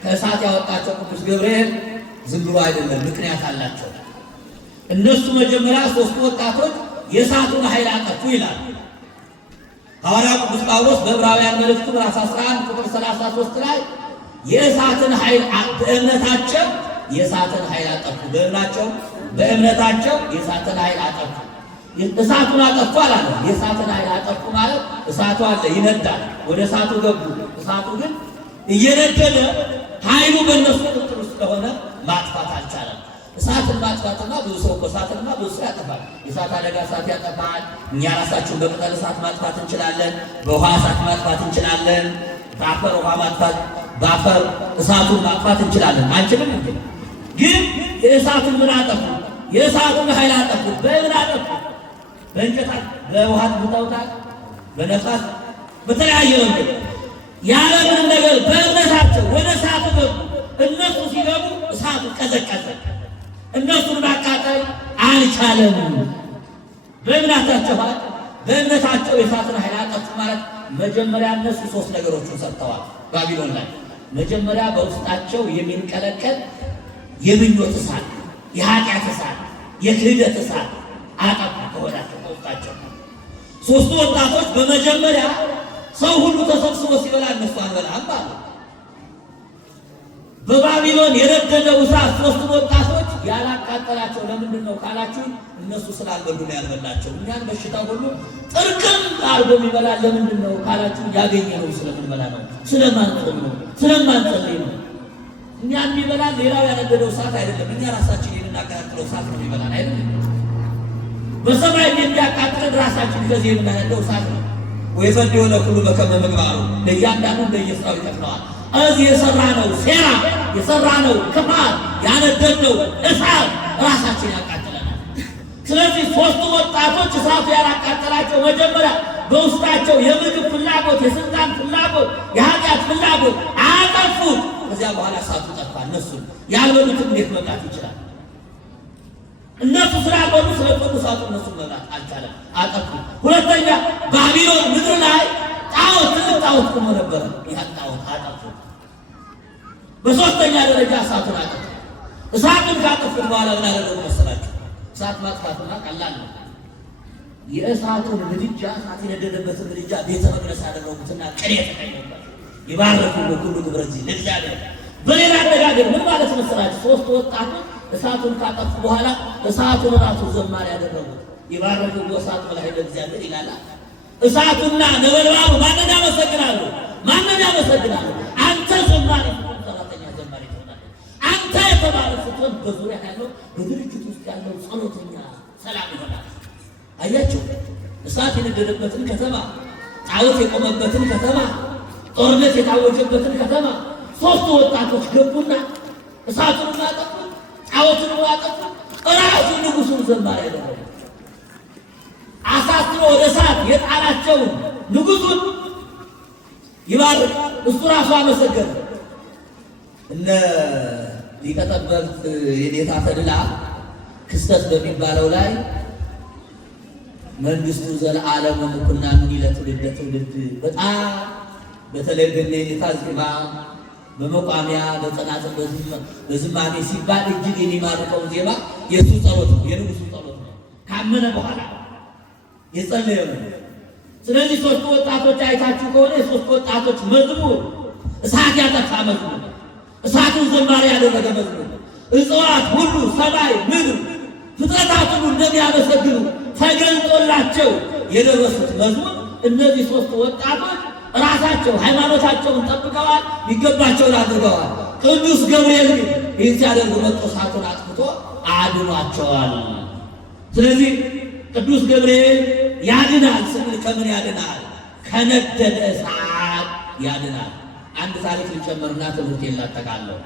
ከእሳት ያወጣቸው ቅዱስ ገብርኤል ዝም ብሎ አይደለም፣ ምክንያት አላቸው። እነሱ መጀመሪያ ሶስቱ ወጣቶች የእሳቱን ኃይል አጠፉ ይላል ሐዋርያው ቅዱስ ጳውሎስ በዕብራውያን መልእክቱ ምዕራፍ 11 ቁጥር 33 ላይ የእሳትን ኃይል በእምነታቸው የእሳትን ኃይል አጠፉ። በእምነታቸው የእሳትን ኃይል አጠፉ። እሳቱን አጠፉ አላለም። የእሳትን ኃይል አጠፉ ማለት እሳቱ አለ፣ ይነዳል። ወደ እሳቱ ገቡ። እሳቱ ግን እየነደደ ኃይሉ በእነሱ ቁጥጥር ውስጥ ስለሆነ ማጥፋት አልቻለም። እሳትን ማጥፋትና ብዙ ሰው እኮ እሳትንማ ብዙ ሰው ያጠፋል። የእሳት አደጋ እሳት ያጠፋል። እኛ ራሳችን በቅጠል እሳት ማጥፋት እንችላለን። በውሃ እሳት ማጥፋት እንችላለን። በአፈር ውሃ ማጥፋት፣ በአፈር እሳቱን ማጥፋት እንችላለን። አንችልም እንዴ? ግን የእሳቱን ምን አጠፉ? የእሳቱን ኃይል አጠፉ። በምን አጠፉ? በእንጨት፣ በውሃ ብታውታል፣ በነፋስ፣ በተለያየ መንገድ ያለምንም ነገር በእምነታቸው ወደ እሳቱ ገቡ። እነሱ ሲገቡ እሳቱ ቀዘቀዘ። እነሱን ማቃጠል አልቻለም። በእምነታቸው በእምነታቸው የእሳትን ኃይል አጠፉ ማለት መጀመሪያ እነሱ ሶስት ነገሮችን ሰርተዋል ባቢሎን ላይ። መጀመሪያ በውስጣቸው የሚንቀለቀል የምኞት እሳት፣ የኃጢአት እሳት፣ የክህደት እሳት አጠፉ ከወዳቸው ከውስጣቸው። ሶስቱ ወጣቶች በመጀመሪያ ሰው ሁሉ ተሰብስቦ ሲበላ እነሱ አንበላም አሉ። በባቢሎን የነደደው እሳት ሶስቱ ወጣቶች ያላቃጠላቸው ለምንድን ነው ካላችሁ፣ እነሱ ስላልበሉ ነው ያልበላቸው። እኛን በሽታ ሁሉ ጥርቅም አርጎ የሚበላ ለምንድን ነው ካላችሁ፣ ያገኘነው ስለምንበላ ነው፣ ስለማንጾም ነው፣ ስለማንጸልይ ነው። እኛን የሚበላ ሌላው ያነደደው እሳት አይደለም፣ እኛ ራሳችን የምናቀጣጥለው እሳት ነው የሚበላን አይደለም። በሰማይ የሚያቃጥለን ራሳችን ከዚህ የምናነደው እሳት ነው። ወይፈድ የሆነ ሁሉ በከመ ምግባሩ፣ ለእያንዳንዱ እንደየስራው ይከፍለዋል። እዚህ የሰራነው ሴራ፣ የሰራነው ክፋት፣ ያነደድነው እሳት ራሳችን ያቃጥለናል። ስለዚህ ሶስቱ ወጣቶች እሳቱ ያላቃጠላቸው መጀመሪያ በውስጣቸው የምግብ ፍላጎት፣ የስልጣን ፍላጎት፣ የኃጢአት ፍላጎት አጠፉት። ከዚያ በኋላ እሳቱ ጠፋ። እነሱ ያልበሉትን እንዴት መብላት ይችላል? እነሱ ስላልበሉ ስለበሉ እሳቱ እነሱ መብላት አልቻለም፣ አጠፉ። ሁለተኛ ባቢሎን ምድር ላይ ጣዖት፣ ትልቅ ጣዖት ቆሞ ነበረ። ያን ጣዖት አጠፉ። በሶስተኛ ደረጃ እሳቱን አጠፉ። እሳቱን ካጠፉት በኋላ ምን አደረጉ መሰላችሁ? እሳት ማጥፋትና ቀላል ነው። የእሳቱን ምድጃ፣ እሳት የነደደበትን ምድጃ ቤተ መቅደስ አደረጉትና ቅኔ ተቀኙበት። ይባረኩ በኩሉ ግብረ እዚህ ለእግዚአብሔር። በሌላ አነጋገር ምን ማለት መሰላችሁ? ሶስት ወጣቶች እሳቱን ካጠፉ በኋላ እሳቱን ራሱ ዘማሪ ያደረጉት። ይባረኩ በእሳቱ ላይ ለእግዚአብሔር ይላል። እሳቱና ነበልባሉ ማንን ያመሰግናሉ? ማንን ያመሰግናሉ? አንተ ዘማሪ ሰራተኛ ዘማሪ ትሆናለህ። አንተ የተባለ ስትሆን በዙሪያ ያለው በድርጅት ውስጥ ያለው ጸሎተኛ ሰላም ይሆናል። አያችሁ፣ እሳት የነደደበትን ከተማ፣ ጣዖት የቆመበትን ከተማ፣ ጦርነት የታወጀበትን ከተማ ሶስቱ ወጣቶች ገቡና እሳቱን አጠፉ፣ ጣዖቱን አጠፉ፣ እራሱ ንጉሱን ዘማሪ ያደረጉ። አሳስሮ ወደ እሳት የጣላቸውን ንጉሱን ይባርክ፣ እሱ ራሱ አመሰገነ። እነ ሊቀ ጠበብት የኔታ ተድላ ክስተት በሚባለው ላይ መንግስቱ ዘለዓለም ወምኩና ምን ለትውልድ ትውልድ በጣም በተለይ በኔታ ዜማ በመቋሚያ በጸናጽል በዝማሜ ሲባል እጅግ የሚማርከው ዜማ የሱ ጸሎት ነው፣ የንጉሱ ጸሎት ነው። ካመነ በኋላ የጸለየው ነው። ስለዚህ ሶስቱ ወጣቶች አይታችሁ ከሆነ የሶስቱ ወጣቶች መዝሙር እሳት ያጠፋ መዝሙር፣ እሳቱን ዘማሪ ያደረገ መዝሙር፣ እጽዋት ሁሉ ሰማይ ምድር ፍጥረታት ሁሉ እንደሚያመሰግኑ ተገልጦላቸው የደረሱት መዝሙር። እነዚህ ሶስቱ ወጣቶች ራሳቸው ሃይማኖታቸውን ጠብቀዋል፣ ይገባቸውን አድርገዋል። ቅዱስ ገብርኤል ይህን ሲያደርጉ መጥቶ እሳቱን አጥፍቶ አድኗቸዋል። ስለዚህ ቅዱስ ገብርኤል ያድናል ስንል ከምን ያድናል? ከነደደ እሳት ያድናል። አንድ ታሪክ ልጨምርና ትምህርቴን ላጠቃለሁ።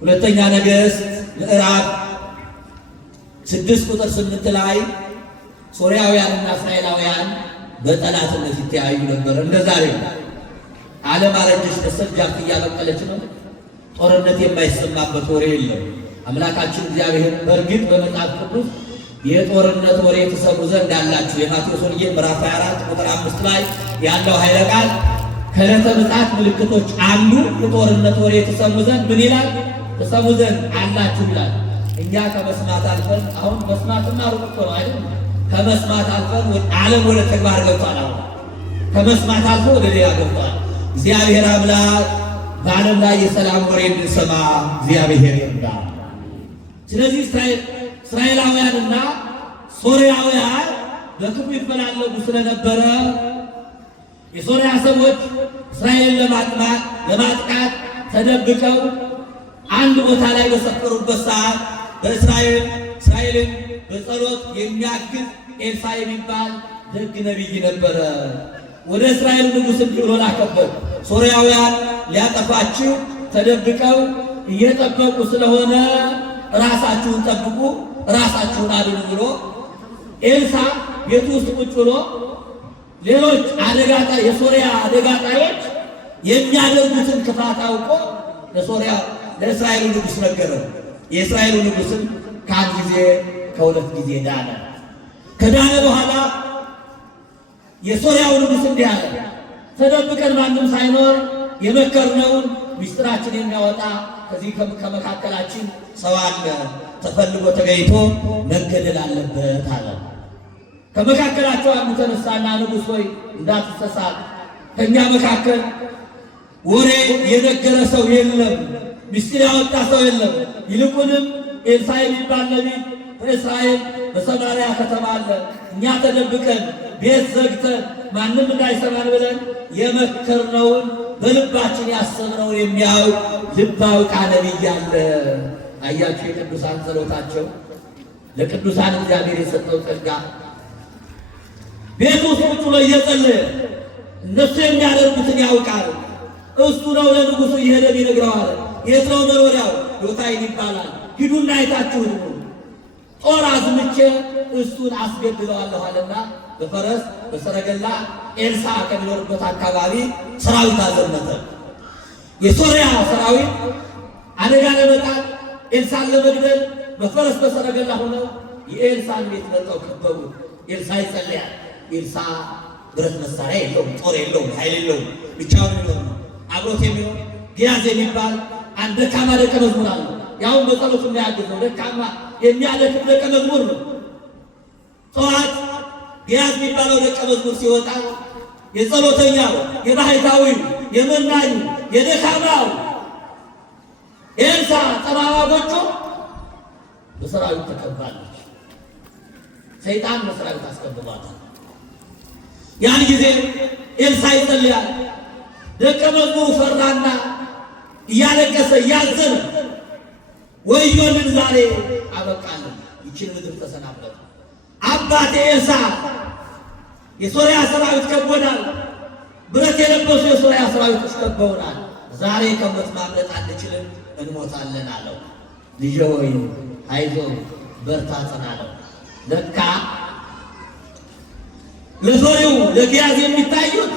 ሁለተኛ ነገሥት ምዕራፍ 6 ቁጥር 8 ላይ ሶርያውያንና እስራኤላውያን በጠላትነት ይተያዩ ነበር። እንደዛሬ ዓለም አረጀች መሰል ጃፍ እያበቀለች ነው። ጦርነት የማይሰማበት ወሬ የለም። አምላካችን እግዚአብሔር በእርግጥ በመጽሐፍ ቅዱስ የጦርነት ወሬ ትሰሙ ዘንድ አላችሁ፣ የማቴዎስ ወንጌል ምዕራፍ 24 ቁጥር 5 ላይ ያለው ኃይለ ቃል ከዕለተ ምጽአት ምልክቶች አንዱ የጦርነት ወሬ ትሰሙ ዘንድ ምን ይላል? ትሰሙ ዘንድ አላችሁ ይላል። እኛ ከመስማት አልፈን አሁን መስማትና ሩቅ እኮ ነው አይደል? ከመስማት አልፈን ዓለም ወደ ተግባር ገብቷል። አሁን ከመስማት አልፎ ወደ ሌላ ገብቷል። እግዚአብሔር አምላክ በዓለም ላይ የሰላም ወሬ እንድንሰማ እግዚአብሔር ይርዳል። ስለዚህ እስራኤላውያንና ሶርያውያን በክፉ ይፈላለጉ ስለነበረ የሶርያ ሰዎች እስራኤልን ለማጥቃት ተደብቀው አንድ ቦታ ላይ በሰፈሩበት ሰዓት እስራኤልን በጸሎት የሚያግዝ ኤልሳ የሚባል ደግ ነቢይ ነበረ። ወደ እስራኤል ንጉሥ እንዲህ ብሎ ላከበት፣ ሶርያውያን ሊያጠፋችሁ ተደብቀው እየጠበቁ ስለሆነ ራሳችሁን ጠብቁ፣ ራሳችሁን አድኑ ብሎ ኤልሳ ቤቱ ውስጥ ቁጭ ብሎ ሌሎች የሶርያ አደጋጣዮች የሚያደርጉትን ክፋት አውቆ ለእስራኤሉ ንጉሥ ነገረ። የእስራኤሉ ንጉሥም ከአንድ ጊዜ ከሁለት ጊዜ ዳነ። ከዳነ በኋላ የሶርያው ንጉሥ እንዲህ አለ፣ ተደብቀን ማንም ሳይኖር የመከርነውን ምስጢራችን የሚያወጣ ከዚህ ከመካከላችን ሰው አለ፣ ተፈልጎ ተገኝቶ መገደል አለበት አለ። ከመካከላቸው አንዱ ተነሳና ንጉሥ ሆይ እንዳትሳሳት፣ ከእኛ መካከል ወሬ የነገረ ሰው የለም፣ ምስጢር ያወጣ ሰው የለም። ይልቁንም ኤልሳዕ የሚባል ነቢይ በእስራኤል በሰማርያ ከተማ አለ። እኛ ተደብቀን ቤት ዘግተን ማንም እንዳይሰማን ብለን የመከርነውን በልባችን ያሰብነውን የሚያውቅ ልብ አውቃ ነቢይ አለ። አያችሁ የቅዱሳን ጸሎታቸው፣ ለቅዱሳን እግዚአብሔር የሰጠው ጸጋ። ቤት ውስጥ ቁጭ ብሎ እየጸለየ እነሱ የሚያደርጉትን ያውቃል። እሱ ነው ለንጉሡ እየሄደ ይነግረዋል። የት ነው መኖሪያው? ዮታይን ይባላል። ሂዱና አይታችሁት ነው። ጦር አዝምቼ እሱን አስገድለዋለሁ አለና በፈረስ በሰረገላ ኤልሳዕ ከሚኖርበት አካባቢ ሰራዊት አዘመተ። የሶርያ ሰራዊት አደጋ ለመጣል ኤልሳዕን ለመግደል በፈረስ በሰረገላ ሆነው የኤልሳዕን ቤት መጥተው ከበቡ። ኤልሳዕ ይጸልያል። ኤልሳዕ ብረት መሳሪያ የለውም፣ ጦር የለውም፣ ኃይል የለውም። ብቻውን የሚኖር ነው። አብሮት የሚኖር ጊያዝ የሚባል አንድ ደካማ ደቀ መዝሙር አለ። ያውን በጸሎቱ የሚያግዝ ነው። ደካማ የሚያደክም ደቀ መዝሙር ነው። ጠዋት ጊያዝ የሚባለው ደቀ መዝሙር ሲወጣ የጸሎተኛው፣ የባሕታዊው፣ የመናኙ፣ የደካማው ኤልሳዕ ጠማማ ጎጆ በሰራዊት ተከባለች። ሰይጣን በሰራዊት አስከብቧታል። ያን ጊዜ ኤልሳዕ ይጸልያል። ደቀ መዝሙሩ ፈራና እያለቀሰ እያዘነ ወዮልን ዛሬ አበቃለን፣ ይችን ምድር ተሰናበተ። አባቴ ኤልሳዕ የሶርያ ሰራዊት ከቦናል፣ ብረት የለበሱ የሶርያ ሰራዊቶች ከበውናል። ዛሬ ከሞት ማምለጥ አንችልም፣ እንሞታለን አለው። ልጄ ሆይ አይዞህ በርታ ጽና አለው። ለካ ለሶርያው ለጊያዝ የሚታዩት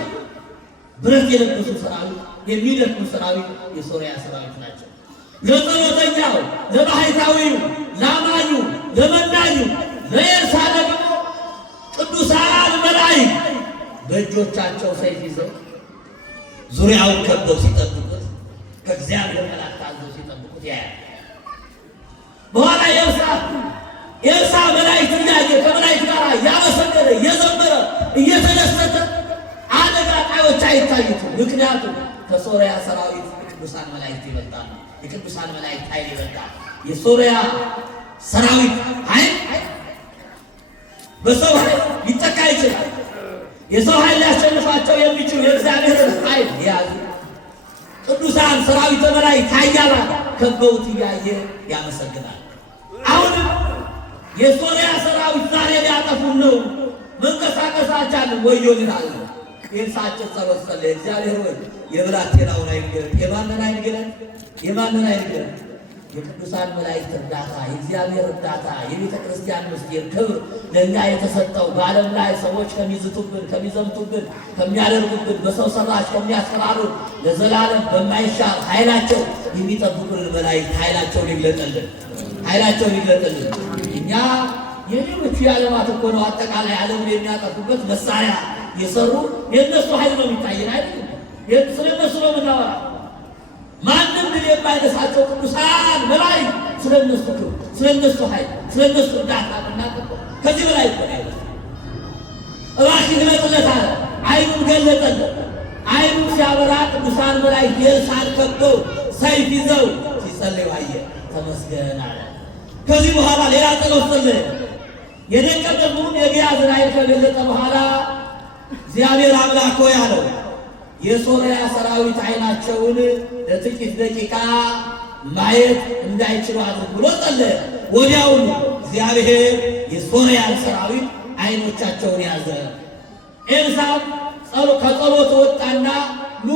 ብረት የለበሱ ሰራዊት፣ የሚደክሙ ሰራዊት የሶርያ ሰራዊት ናቸው። ለጸሎተኛው፣ ለባሕታዊው፣ ለአማኙ፣ ለመናኙ ለኤልሳዕ ደግሞ ቅዱሳን መላእክት በእጆቻቸው ሰይፍ ይዘው ዙሪያውን ከበው ሲጠብቁት፣ ከእግዚአብሔር መልአክ ታዘው ሲጠብቁት ያያል። በኋላ ኤልሳዕ መላእክትን እያየ ከመላእክት ጋር እያመሰገነ እየዘመረ እየተደሰተ አደጋ ጣዮች አይታዩትም። ምክንያቱም ከሶርያ ሰራዊት የቅዱሳን መላእክት ይበልጣሉ። የቅዱሳን መላእክት ኃይል ይበልጣል። የሶርያ ሰራዊት ኃይል በሰው ኃይል ሊጠቃ ይችላል። የሰው ኃይል ሊያሸንፋቸው የሚችሉ የእግዚአብሔርን ኃይል የያዙ ቅዱሳን ሰራዊተ መላእክት ኃያላን ከበውት እያየ ያመሰግናል። አሁንም የሶርያ ሰራዊት ዛሬ ሊያጠፉን ነው፣ መንቀሳቀስ አልቻልንም፣ ወዮልን አለ። ኤልሳዕ ጸሎት ጸለየ። እግዚአብሔር ሆይ የብላቴናውን ዓይን ግለጥ። የማንን ዓይን ግለጥ? የማንን ዓይን ግለጥ? የቅዱሳን መላእክት እርዳታ፣ የእግዚአብሔር እርዳታ፣ የቤተ ክርስቲያን ምስጢር ክብር ለእኛ የተሰጠው በዓለም ላይ ሰዎች ከሚዝቱብን፣ ከሚዘምቱብን፣ ከሚያደርጉብን፣ በሰው ሰራሽ ከሚያስፈራሩን ለዘላለም በማይሻር ኃይላቸው የሚጠብቁን መላእክት ኃይላቸውን ይግለጥልን፣ ኃይላቸውን ይግለጥልን። እኛ የሌሎቹ የዓለማት እኮ ነው አጠቃላይ ዓለምን የሚያጠፉበት መሳሪያ የሰሩ የእነሱ ኃይል ነው የሚታየን አይደል? ስለ እነሱ ነው የምናወራ። ማንም ግን የማይነሳቸው ቅዱሳን መላእክት ስለ እነሱ ክብር፣ ስለ እነሱ ኃይል፣ ስለ እነሱ እርዳታ እናቀበ ከዚህ በላይ እኮ ነው። እባክህ ግለጥለት አለ። ዓይኑን ገለጠለት። ዓይኑን ሲያበራ ቅዱሳን መላእክት ኤልሳዕን ከበው ሰይፍ ይዘው ሲጸልዩ አየ። ተመስገን አለ። ከዚህ በኋላ ሌላ ጸሎት ጸለየ። የደቀ መዝሙሩን የጊያዝን ዓይን ከገለጠ በኋላ እግዚአብሔር አምላክ ሆይ አለው፣ የሶርያ ሰራዊት ዓይናቸውን ለጥቂት ደቂቃ ማየት እንዳይችሉ አድርግ ብሎ ጸለየ። ወዲያውኑ እግዚአብሔር የሶርያን ሰራዊት ዓይኖቻቸውን ያዘ። ኤልሳዕ ከጸሎት ወጣና ኑ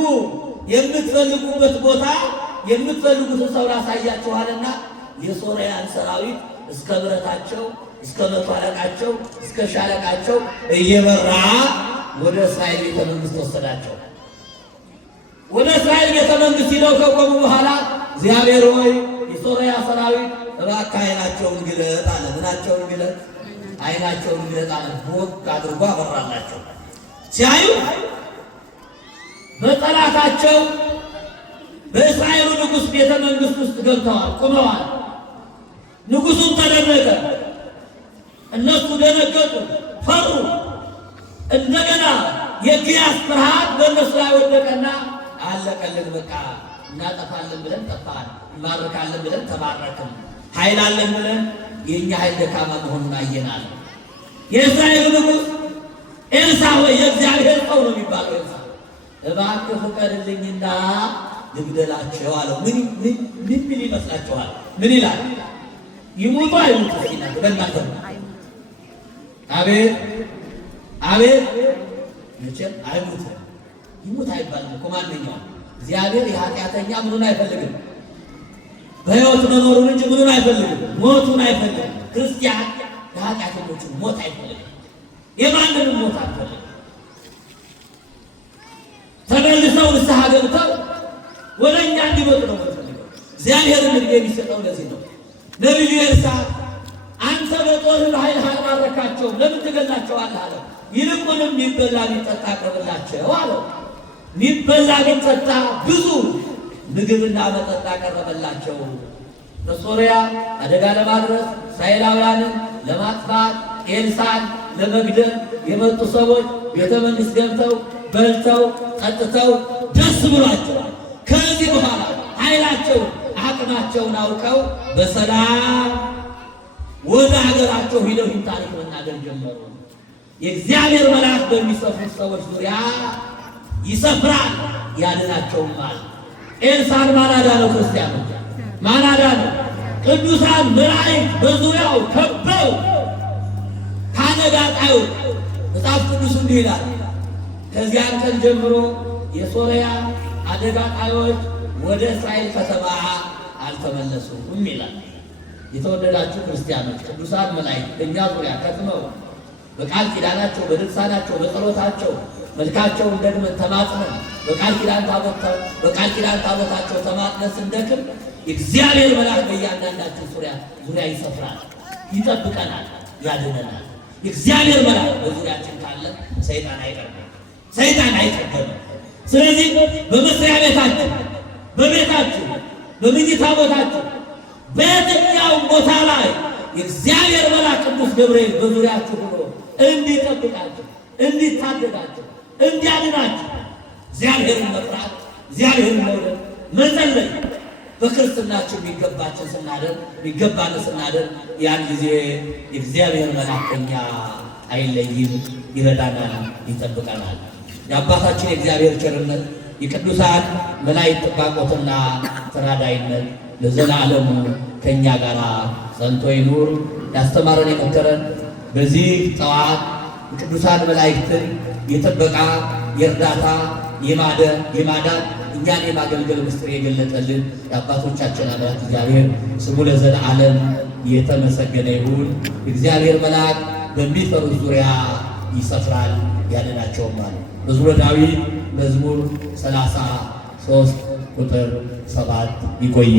የምትፈልጉበት ቦታ የምትፈልጉትን ሰው ላሳያችኋልና የሶርያን ሰራዊት እስከ ብረታቸው፣ እስከ መቶ አለቃቸው፣ እስከ ሻለቃቸው እየመራ ወደ እስራኤል ቤተ መንግሥት ወሰዳቸው። ወደ እስራኤል ቤተ መንግሥት ሂደው ከቆሙ በኋላ እግዚአብሔር ሆይ የሶርያ ሰራዊት እባክህ ዓይናቸውን ግለጥ አለ። ምናቸውን ግለጥ? ዓይናቸውን ግለጥ አለ። ቦግ አድርጎ አበራላቸው። ሲያዩ በጠላታቸው በእስራኤሉ ንጉሥ ቤተ መንግሥት ውስጥ ገብተዋል፣ ቆመዋል። ንጉሡም ተደነቀ፣ እነሱ ደነገጡ፣ ፈሩ። እንደገና የግያዝ ፍርሃት በእነሱ ላይ ወደቀና አለቀልን፣ በቃ እናጠፋለን ብለን ጠፋን፣ እንማርካለን ብለን ተማረክን፣ ኃይል አለን ብለን የእኛ ኃይል ደካማ መሆኑን አየናል። የእስራኤሉ ንጉሥ ኤልሳዕ ሆይ የእግዚአብሔር ሰው ነው የሚባለው ኤልሳዕ እባክህ ፍቀድልኝና ልግደላቸው አለው። ምን ይመስላችኋል? ምን ይላል? ይሙቱ አይሙቱ ይላል። በእናንተ አቤት አቤት፣ መቼም አይሙቱ ይሙት አይባልም እኮ ማንኛውም። እግዚአብሔር የኃጢአተኛ ምኑን አይፈልግም? በሕይወት መኖሩን እንጂ ምኑን አይፈልግም? ሞቱን አይፈልግም። ክርስቲያን የኃጢአተኞችን ሞት አይፈልግም። የማንንም ሞት አይፈልግም። ተመልሰው ንስሐ ገብተው ወደ እኛ እንዲመጡ ነው የምንፈልገው። እግዚአብሔርን እድሜ የሚሰጠው ለዚህ ነው። ነቢዩ ኤልሳዕ አንተ በጦር ኃይል አልማረካቸውም፣ ለምን ትገላቸዋለህ አለው። ይልቁንም የሚበላ የሚጠጣ አቅርብላቸው አለው። የሚበላ የሚጠጣ ብዙ ምግብና መጠጥ አቀረበላቸው። በሶርያ አደጋ ለማድረስ እስራኤላውያንን ለማጥፋት ኤልሳዕን ለመግደል የመጡ ሰዎች ቤተ መንግሥት ገብተው በልተው ጠጥተው ደስ ብሏቸዋል። ከዚህ በኋላ ኃይላቸውን አቅማቸውን አውቀው በሰላም ወደ ሀገራቸው ሂደው ይህን ታሪክ መናገር ጀመሩ። የእግዚአብሔር መልአክ በሚሰፍሩት ሰዎች ዙሪያ ይሰፍራል ያድናቸውማል። ኤልሳዕን ማን አዳነው? ክርስቲያኖች ማን አዳነው? ቅዱሳን መላእክት በዙሪያው ከበው ካነጋጣዩ መጽሐፍ ቅዱስ እንዲህ ይላል፣ ከዚያን ቀን ጀምሮ የሶርያ አደጋ ጣዮች ወደ እስራኤል ከተማ አልተመለሱም ይላል። የተወደዳችሁ ክርስቲያኖች ቅዱሳን መላእክት በእኛ ዙሪያ ከትመው በቃል ኪዳናቸው በድርሳናቸው በጸሎታቸው መልካቸውን ደግመን ተማጽነን በቃል ኪዳን ታቦታቸው ተማጽነን ስንደክም እግዚአብሔር መልአክ በእያንዳንዳችን ዙሪያ ይሰፍራል፣ ይጠብቀናል፣ ያድነናል። እግዚአብሔር መልአክ በዙሪያችን ካለ ሰይጣን አይቀርበንም። ስለዚህ በመስሪያ ቤታችን፣ በቤታችን፣ በመኝታ ቦታችን፣ በየትኛውም ቦታ ላይ የእግዚአብሔር መልአክ ቅዱስ ገብርኤል በዙሪያችሁ ሆኖ እንዲጠብቃችሁ፣ እንዲታደጋችሁ፣ እንዲያድናችሁ እግዚአብሔርን መፍራት፣ እግዚአብሔርን መውደድ፣ መጸለይ በክርስትናችን የሚገባንን ስናደርግ ያን ጊዜ የእግዚአብሔር መልአክ ከእኛ አይለይም፣ ይረዳናል፣ ይጠብቀናል። የአባታችን የእግዚአብሔር ቸርነት የቅዱሳን መላእክት ጥባቆትና ተራዳይነት ለዘላለሙ ከእኛ ጋር ጸንቶ ይኑር። ያስተማረን የመከረን በዚህ ጠዋት የቅዱሳን መላእክትን የጥበቃ የእርዳታ የማዳን እኛን የማገልገል ምስጢር የገለጠልን የአባቶቻችን አምላክ እግዚአብሔር ስሙ ለዘላለም የተመሰገነ ይሁን። እግዚአብሔር መልአክ በሚፈሩት ዙሪያ ይሰፍራል ያድናቸውማል። መዝሙረ ዳዊት መዝሙር 33 ቁጥር 7 ይቆየ።